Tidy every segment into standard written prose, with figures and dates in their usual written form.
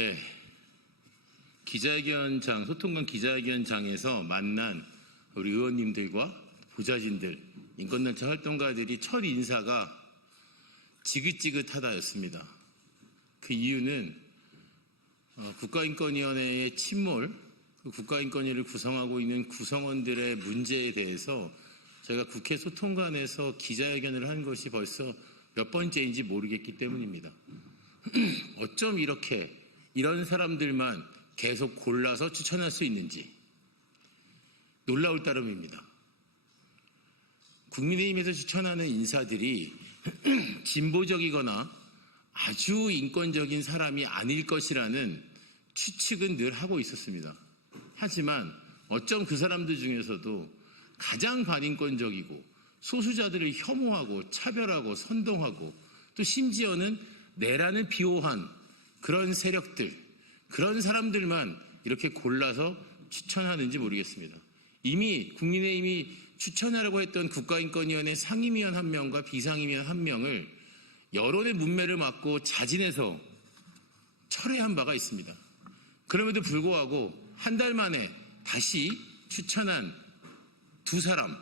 네, 기자회견장, 소통관 기자회견장에서 만난 우리 의원님들과 보좌진들, 인권단체 활동가들이 첫 인사가 지긋지긋하다였습니다. 그 이유는 국가인권위원회의 침몰, 국가인권위를 구성하고 있는 구성원들의 문제에 대해서 저희가 국회 소통관에서 기자회견을 한 것이 벌써 몇 번째인지 모르겠기 때문입니다. 어쩜 이런 사람들만 계속 골라서 추천할 수 있는지 놀라울 따름입니다. 국민의힘에서 추천하는 인사들이 진보적이거나 아주 인권적인 사람이 아닐 것이라는 추측은 늘 하고 있었습니다. 하지만 어쩜 그 사람들 중에서도 가장 반인권적이고 소수자들을 혐오하고 차별하고 선동하고 또 심지어는 내란을 비호한 그런 세력들, 그런 사람들만 이렇게 골라서 추천하는지 모르겠습니다. 이미 국민의힘이 추천하려고 했던 국가인권위원회 상임위원 1명과 비상임위원 1명을 여론의 문매를 맞고 자진해서 철회한 바가 있습니다. 그럼에도 불구하고 한 달 만에 다시 추천한 두 사람,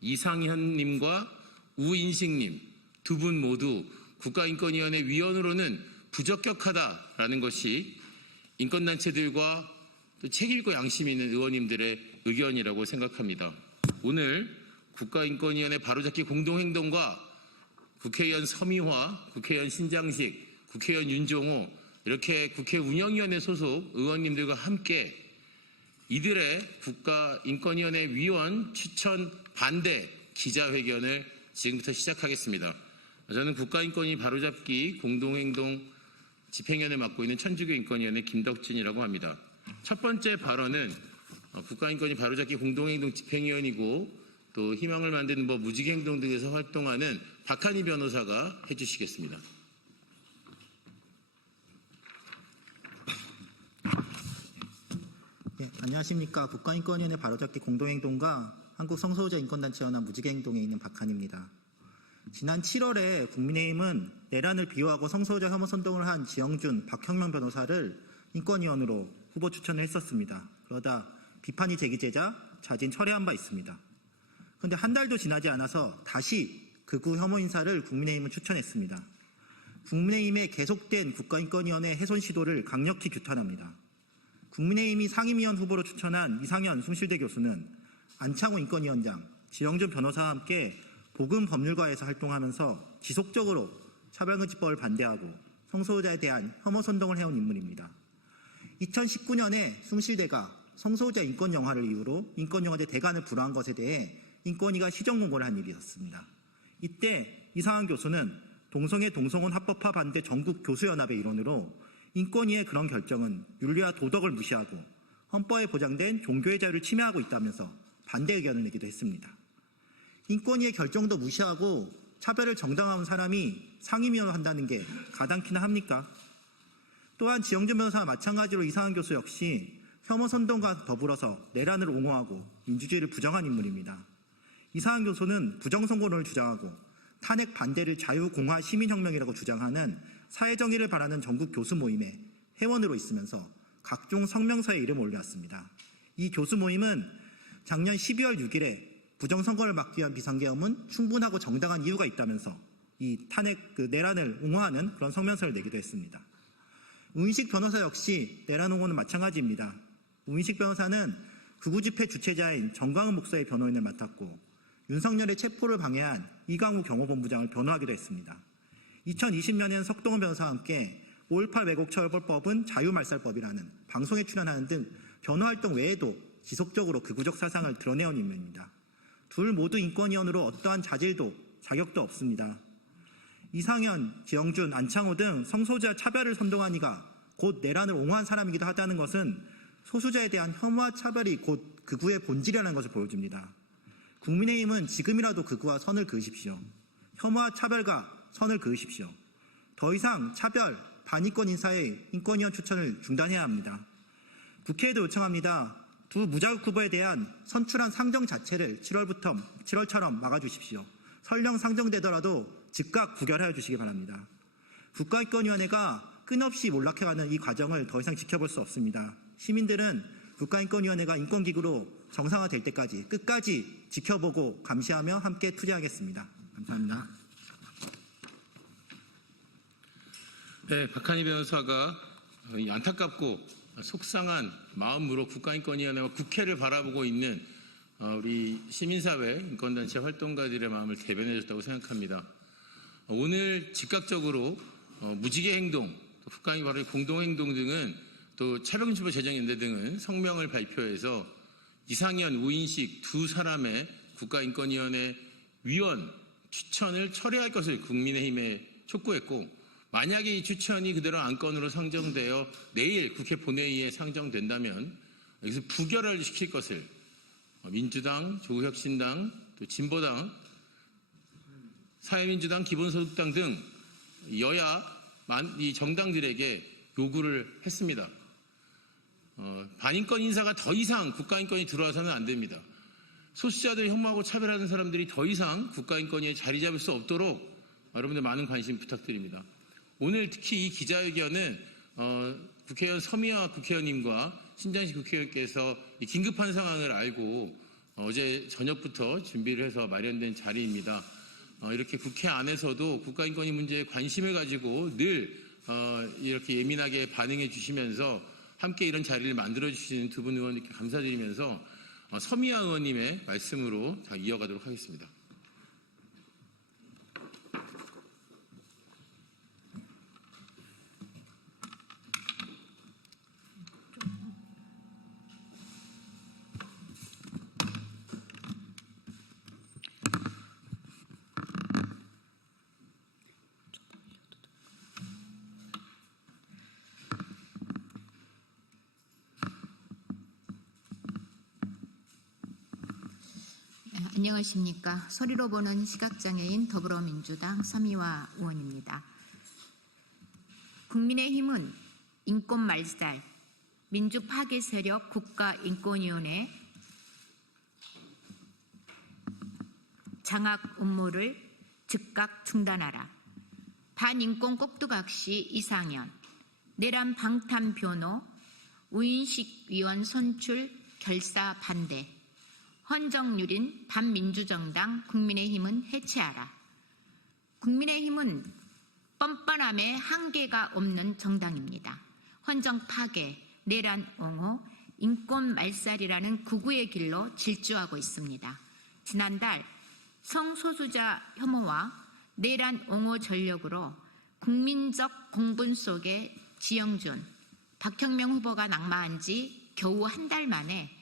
이상현님과 우인식님 두 분 모두 국가인권위원회 위원으로는 부적격하다라는 것이 인권단체들과 또 책임있고 양심 있는 의원님들의 의견이라고 생각합니다. 오늘 국가인권위원회 바로잡기 공동행동과 국회의원 서미화, 국회의원 신장식, 국회의원 윤종호 이렇게 국회 운영위원회 소속 의원님들과 함께 이들의 국가인권위원회 위원 추천 반대 기자회견을 지금부터 시작하겠습니다. 저는 국가인권위 바로잡기 공동행동 집행위원회 맡고 있는 천주교 인권위원회 김덕진이라고 합니다. 첫 번째 발언은 국가인권위 바로잡기 공동행동 집행위원이고 또 희망을 만드는 법 무지개행동 등에서 활동하는 박한희 변호사가 해주시겠습니다. 네, 안녕하십니까. 국가인권위원회 바로잡기 공동행동과 한국성소유자 인권단체연합 무지개행동에 있는 박한희입니다. 지난 7월에 국민의힘은 내란을 비호하고 성소유자 혐오 선동을 한 지영준, 박형명 변호사를 인권위원으로 후보 추천을 했었습니다. 그러다 비판이 제기되자 자진 철회한 바 있습니다. 그런데 한 달도 지나지 않아서 다시 극우 혐오 인사를 국민의힘은 추천했습니다. 국민의힘의 계속된 국가인권위원회 훼손 시도를 강력히 규탄합니다. 국민의힘이 상임위원 후보로 추천한 이상현 숭실대 교수는 안창호 인권위원장, 지영준 변호사와 함께 보금법률가에서 활동하면서 지속적으로 차별금지법을 반대하고 성소유자에 대한 혐오 선동을 해온 인물입니다. 2019년에 숭실대가 성소유자 인권영화를 이유로 인권영화제 대관을 불허한 것에 대해 인권위가 시정공고를 한 일이 있었습니다. 이때 이상한 교수는 동성애 동성혼 합법화 반대 전국교수연합의 일원으로 인권위의 그런 결정은 윤리와 도덕을 무시하고 헌법에 보장된 종교의 자유를 침해하고 있다면서 반대 의견을 내기도 했습니다. 인권위의 결정도 무시하고 차별을 정당화한 사람이 상임위원을 한다는 게 가당키나 합니까? 또한 지영준 변호사와 마찬가지로 이상한 교수 역시 혐오 선동과 더불어서 내란을 옹호하고 민주주의를 부정한 인물입니다. 이상한 교수는 부정선거론을 주장하고 탄핵 반대를 자유공화 시민혁명이라고 주장하는 사회정의를 바라는 전국 교수 모임의 회원으로 있으면서 각종 성명서에 이름을 올려왔습니다. 이 교수 모임은 작년 12월 6일에 부정선거를 막기 위한 비상계엄은 충분하고 정당한 이유가 있다면서 이 탄핵 내란을 옹호하는 그런 성명서를 내기도 했습니다. 우인식 변호사 역시 내란 옹호는 마찬가지입니다. 우인식 변호사는 극우집회 주최자인 정광훈 목사의 변호인을 맡았고 윤석열의 체포를 방해한 이강우 경호본부장을 변호하기도 했습니다. 2020년에는 석동훈 변호사와 함께 5.18 왜곡처벌법은 자유말살법이라는 방송에 출연하는 등 변호활동 외에도 지속적으로 극우적 사상을 드러내온 인물입니다. 둘 모두 인권위원으로 어떠한 자질도 자격도 없습니다. 이상현, 지영준, 안창호 등 성소유자 차별을 선동한 이가 곧 내란을 옹호한 사람이기도 하다는 것은 소수자에 대한 혐오와 차별이 곧 극우의 본질이라는 것을 보여줍니다. 국민의힘은 지금이라도 극우와 선을 그으십시오. 혐오와 차별과 선을 그으십시오. 더 이상 차별, 반인권 인사의 인권위원 추천을 중단해야 합니다. 국회에도 요청합니다. 두 무자격 후보에 대한 선출한 상정 자체를 7월처럼 막아주십시오. 설령 상정되더라도 즉각 부결하여 주시기 바랍니다. 국가인권위원회가 끊없이 몰락해가는 이 과정을 더 이상 지켜볼 수 없습니다. 시민들은 국가인권위원회가 인권기구로 정상화될 때까지 끝까지 지켜보고 감시하며 함께 투쟁하겠습니다. 감사합니다. 네, 박한희 변호사가 이 안타깝고 속상한 마음으로 국가인권위원회와 국회를 바라보고 있는 우리 시민사회 인권단체 활동가들의 마음을 대변해 줬다고 생각합니다. 오늘 즉각적으로 무지개 행동, 국가인권 바로 공동행동 등은 또 차별금지법 제정연대 등은 성명을 발표해서 이상현, 우인식 두 사람의 국가인권위원회 위원 추천을 철회할 것을 국민의힘에 촉구했고, 만약에 이 추천이 그대로 안건으로 상정되어 내일 국회 본회의에 상정된다면 여기서 부결을 시킬 것을 민주당, 조국혁신당, 또 진보당, 사회민주당, 기본소득당 등 여야 이 정당들에게 요구를 했습니다. 반인권 인사가 더 이상 국가인권이 들어와서는 안 됩니다. 소수자들 혐오하고 차별하는 사람들이 더 이상 국가인권위에 자리 잡을 수 없도록 여러분들 많은 관심 부탁드립니다. 오늘 특히 이 기자회견은 국회의원 서미화 국회의원님과 신장식 국회의원께서 이 긴급한 상황을 알고 어제 저녁부터 준비를 해서 마련된 자리입니다. 이렇게 국회 안에서도 국가인권위 문제에 관심을 가지고 늘 이렇게 예민하게 반응해 주시면서 함께 이런 자리를 만들어 주시는 두 분 의원님께 감사드리면서 서미화 의원님의 말씀으로 이어가도록 하겠습니다. 안녕하십니까. 소리로 보는 시각장애인 더불어민주당 서미화 의원입니다. 국민의힘은 인권말살, 민주파괴 세력 국가인권위원회 장악 음모를 즉각 중단하라. 반인권 꼭두각시 이상현, 내란 방탄 변호, 우인식 위원 선출 결사 반대. 헌정유린 반민주정당 국민의힘은 해체하라. 국민의힘은 뻔뻔함에 한계가 없는 정당입니다. 헌정 파괴, 내란 옹호, 인권 말살이라는 극우의 길로 질주하고 있습니다. 지난달 성소수자 혐오와 내란 옹호 전력으로 국민적 공분 속에 지영준, 박형명 후보가 낙마한 지 겨우 한 달 만에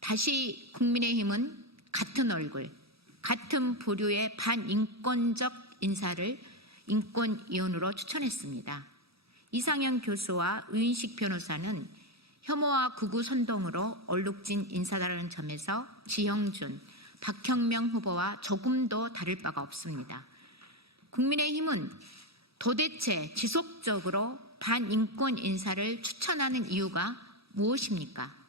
다시 국민의힘은 같은 얼굴, 같은 부류의 반인권적 인사를 인권위원으로 추천했습니다. 이상현 교수와 우인식 변호사는 혐오와 극우 선동으로 얼룩진 인사다라는 점에서 지형준, 박형명 후보와 조금도 다를 바가 없습니다. 국민의힘은 도대체 지속적으로 반인권 인사를 추천하는 이유가 무엇입니까?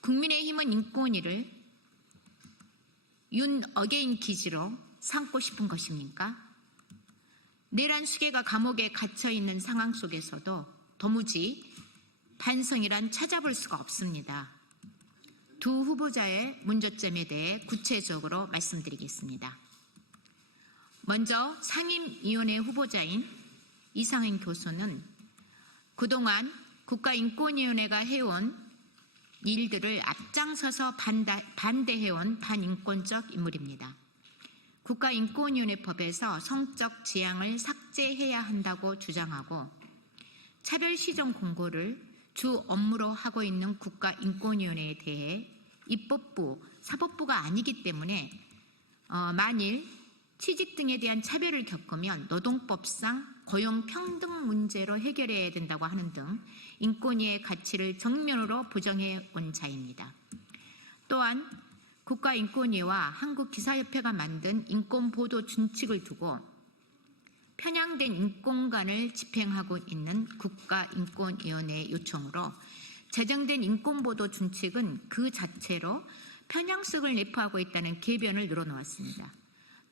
국민의힘은 인권위를 윤 어게인 기지로 삼고 싶은 것입니까? 내란 수괴가 감옥에 갇혀있는 상황 속에서도 도무지 반성이란 찾아볼 수가 없습니다. 두 후보자의 문제점에 대해 구체적으로 말씀드리겠습니다. 먼저 상임위원회 후보자인 이상현 교수는 그동안 국가인권위원회가 해온 일들을 앞장서서 반대해온 반인권적 인물입니다. 국가인권위원회법에서 성적 지향을 삭제해야 한다고 주장하고 차별시정 공고를 주 업무로 하고 있는 국가인권위원회에 대해 입법부, 사법부가 아니기 때문에 만일 취직 등에 대한 차별을 겪으면 노동법상 고용평등 문제로 해결해야 된다고 하는 등 인권위의 가치를 정면으로 부정해 온 자입니다. 또한 국가인권위와 한국기사협회가 만든 인권보도 준칙을 두고 편향된 인권관을 집행하고 있는 국가인권위원회의 요청으로 제정된 인권보도 준칙은 그 자체로 편향성을 내포하고 있다는 궤변을 늘어놓았습니다.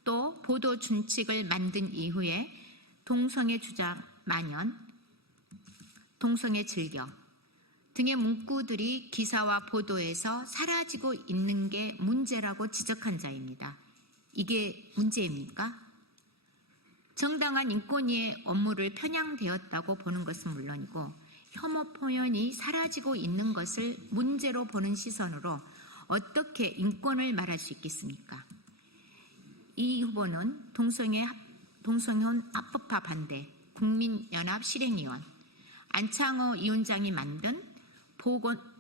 또 보도 준칙을 만든 이후에 동성애 주장, 만연, 동성애 즐겨 등의 문구들이 기사와 보도에서 사라지고 있는 게 문제라고 지적한 자입니다. 이게 문제입니까? 정당한 인권위의 업무를 편향되었다고 보는 것은 물론이고 혐오 표현이 사라지고 있는 것을 문제로 보는 시선으로 어떻게 인권을 말할 수 있겠습니까? 이 후보는 동성혼 합법화 반대 국민연합 실행위원, 안창호 위원장이 만든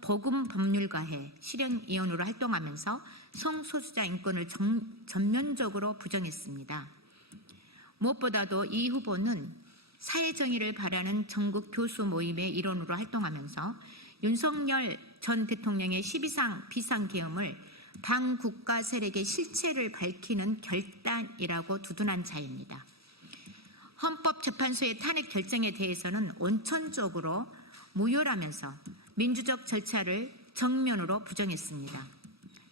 보금법률가회 실행위원으로 활동하면서 성소수자 인권을 전면적으로 부정했습니다. 무엇보다도 이 후보는 사회정의를 바라는 전국 교수 모임의 일원으로 활동하면서 윤석열 전 대통령의 12상 비상계엄을 반국가 세력의 실체를 밝히는 결단이라고 두둔한 자입니다. 헌법재판소의 탄핵 결정에 대해서는 원천적으로 무효라면서 민주적 절차를 정면으로 부정했습니다.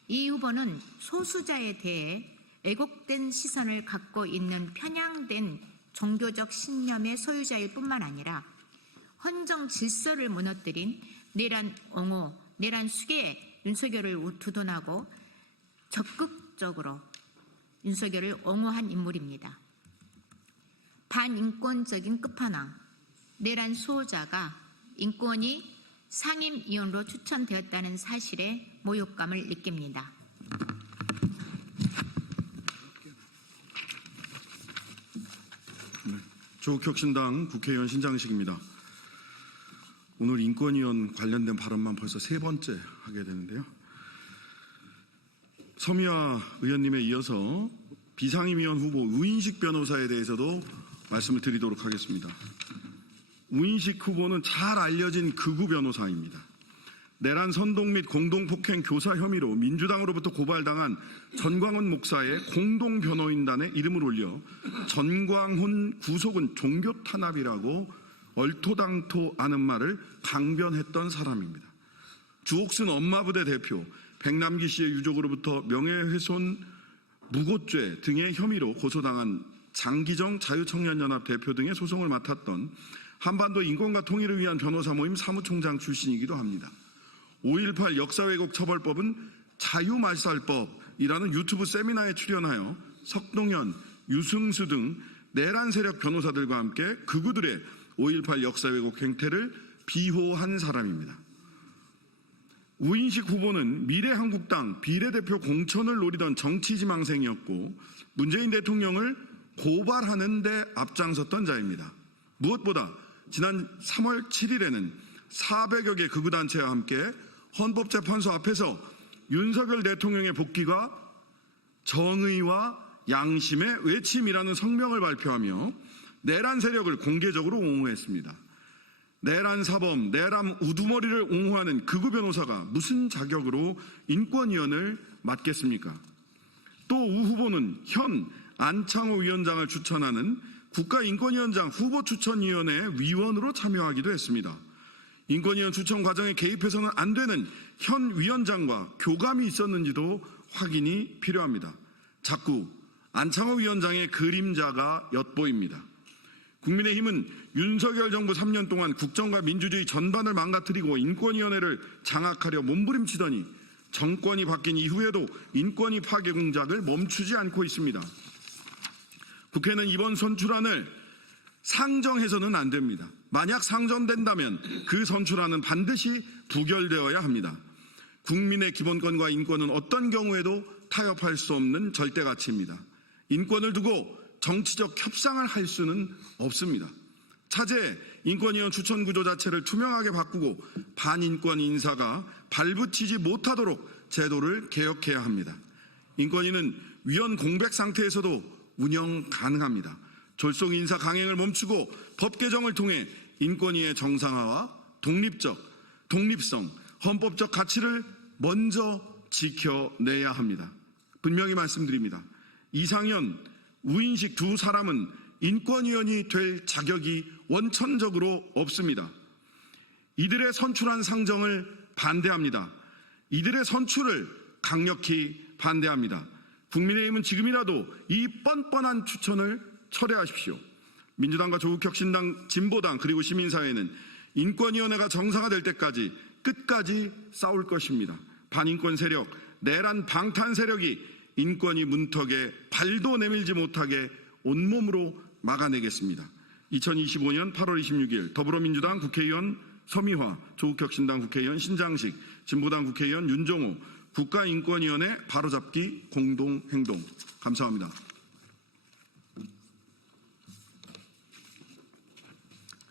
이 후보는 소수자에 대해 왜곡된 시선을 갖고 있는 편향된 종교적 신념의 소유자일 뿐만 아니라 헌정 질서를 무너뜨린 내란 옹호, 내란 수계에 윤석열을 두둔하고 적극적으로 윤석열을 옹호한 인물입니다. 반인권적인 끝판왕, 내란 수호자가 인권위 상임위원으로 추천되었다는 사실에 모욕감을 느낍니다. 조국혁신당 국회의원 신장식입니다. 오늘 인권위원 관련된 발언만 벌써 3번째 하게 되는데요. 서미화 의원님에 이어서 비상임위원 후보 우인식 변호사에 대해서도 말씀을 드리도록 하겠습니다. 우인식 후보는 잘 알려진 극우 변호사입니다. 내란 선동 및 공동폭행 교사 혐의로 민주당으로부터 고발당한 전광훈 목사의 공동변호인단에 이름을 올려 전광훈 구속은 종교 탄압이라고 얼토당토하는 말을 강변했던 사람입니다. 주옥순 엄마부대 대표, 백남기 씨의 유족으로부터 명예훼손, 무고죄 등의 혐의로 고소당한 장기정 자유청년연합 대표 등의 소송을 맡았던 한반도 인권과 통일을 위한 변호사 모임 사무총장 출신이기도 합니다. 5.18 역사왜곡 처벌법은 자유말살법이라는 유튜브 세미나에 출연하여 석동현, 유승수 등 내란 세력 변호사들과 함께 극우들의 5.18 역사왜곡 행태를 비호한 사람입니다. 우인식 후보는 미래한국당 비례대표 공천을 노리던 정치지망생이었고 문재인 대통령을 고발하는 데 앞장섰던 자입니다. 무엇보다 지난 3월 7일에는 400여 개 극우단체와 함께 헌법재판소 앞에서 윤석열 대통령의 복귀가 정의와 양심의 외침이라는 성명을 발표하며 내란 세력을 공개적으로 옹호했습니다. 내란 사범, 내란 우두머리를 옹호하는 극우 변호사가 무슨 자격으로 인권위원을 맡겠습니까? 또 우 후보는 현 안창호 위원장을 추천하는 국가인권위원장 후보추천위원회 위원으로 참여하기도 했습니다. 인권위원 추천 과정에 개입해서는 안 되는 현 위원장과 교감이 있었는지도 확인이 필요합니다. 자꾸 안창호 위원장의 그림자가 엿보입니다. 국민의힘은 윤석열 정부 3년 동안 국정과 민주주의 전반을 망가뜨리고 인권위원회를 장악하려 몸부림치더니 정권이 바뀐 이후에도 인권위 파괴 공작을 멈추지 않고 있습니다. 국회는 이번 선출안을 상정해서는 안 됩니다. 만약 상정된다면 그 선출안은 반드시 부결되어야 합니다. 국민의 기본권과 인권은 어떤 경우에도 타협할 수 없는 절대 가치입니다. 인권을 두고 정치적 협상을 할 수는 없습니다. 차제 인권위원 추천 구조 자체를 투명하게 바꾸고 반인권 인사가 발붙이지 못하도록 제도를 개혁해야 합니다. 인권위는 위원 공백 상태에서도 운영 가능합니다. 졸속 인사 강행을 멈추고 법 개정을 통해 인권위의 정상화와 독립성, 헌법적 가치를 먼저 지켜내야 합니다. 분명히 말씀드립니다. 이상현, 우인식 두 사람은 인권위원이 될 자격이 원천적으로 없습니다. 이들의 선출한 상정을 반대합니다. 이들의 선출을 강력히 반대합니다. 국민의힘은 지금이라도 이 뻔뻔한 추천을 철회하십시오. 민주당과 조국혁신당, 진보당 그리고 시민사회는 인권위원회가 정상화될 때까지 끝까지 싸울 것입니다. 반인권 세력, 내란 방탄 세력이 인권위 문턱에 발도 내밀지 못하게 온몸으로 막아내겠습니다. 2025년 8월 26일 더불어민주당 국회의원 서미화, 조국혁신당 국회의원 신장식, 진보당 국회의원 윤종호, 국가인권위원회 바로잡기 공동행동. 감사합니다.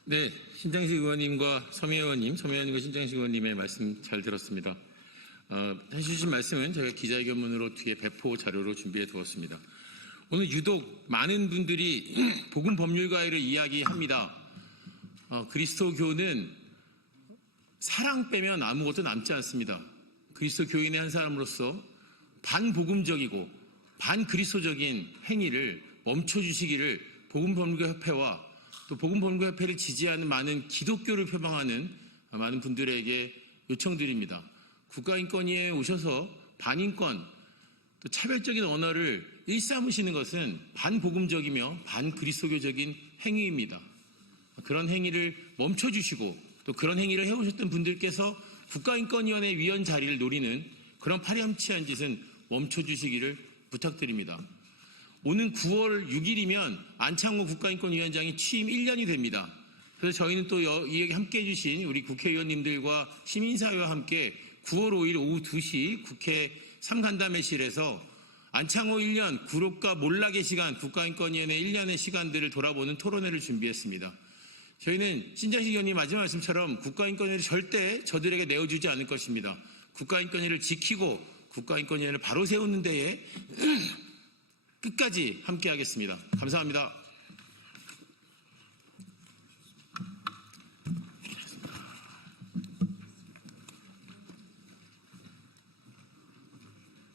네, 신장식 의원님과 서미화 의원님, 신장식 의원님의 말씀 잘 들었습니다. 해주신 말씀은 제가 기자회견문으로 뒤에 배포 자료로 준비해 두었습니다. 오늘 유독 많은 분들이 복음 법률가를 이야기합니다. 그리스도교는 사랑 빼면 아무것도 남지 않습니다. 그리스도 교인의 한 사람으로서 반복음적이고 반그리스도적인 행위를 멈춰주시기를 복음법률가협회와 또 복음법률가협회를 지지하는 많은 기독교를 표방하는 많은 분들에게 요청드립니다. 국가인권위에 오셔서 반인권, 또 차별적인 언어를 일삼으시는 것은 반복음적이며 반그리스도교적인 행위입니다. 그런 행위를 멈춰주시고 또 그런 행위를 해오셨던 분들께서 국가인권위원회 위원 자리를 노리는 그런 파렴치한 짓은 멈춰주시기를 부탁드립니다. 오는 9월 6일이면 안창호 국가인권위원장이 취임 1년이 됩니다. 그래서 저희는 또 이 얘기 함께 해주신 우리 국회의원님들과 시민사회와 함께 9월 5일 오후 2시 국회 3간담회실에서 안창호 1년 굴욕과 몰락의 시간, 국가인권위원회 1년의 시간들을 돌아보는 토론회를 준비했습니다. 저희는 신장식 의원님 마지막 말씀처럼 국가인권위를 절대 저들에게 내어주지 않을 것입니다. 국가인권위를 지키고 국가인권위원회를 바로 세우는 데에 끝까지 함께하겠습니다. 감사합니다.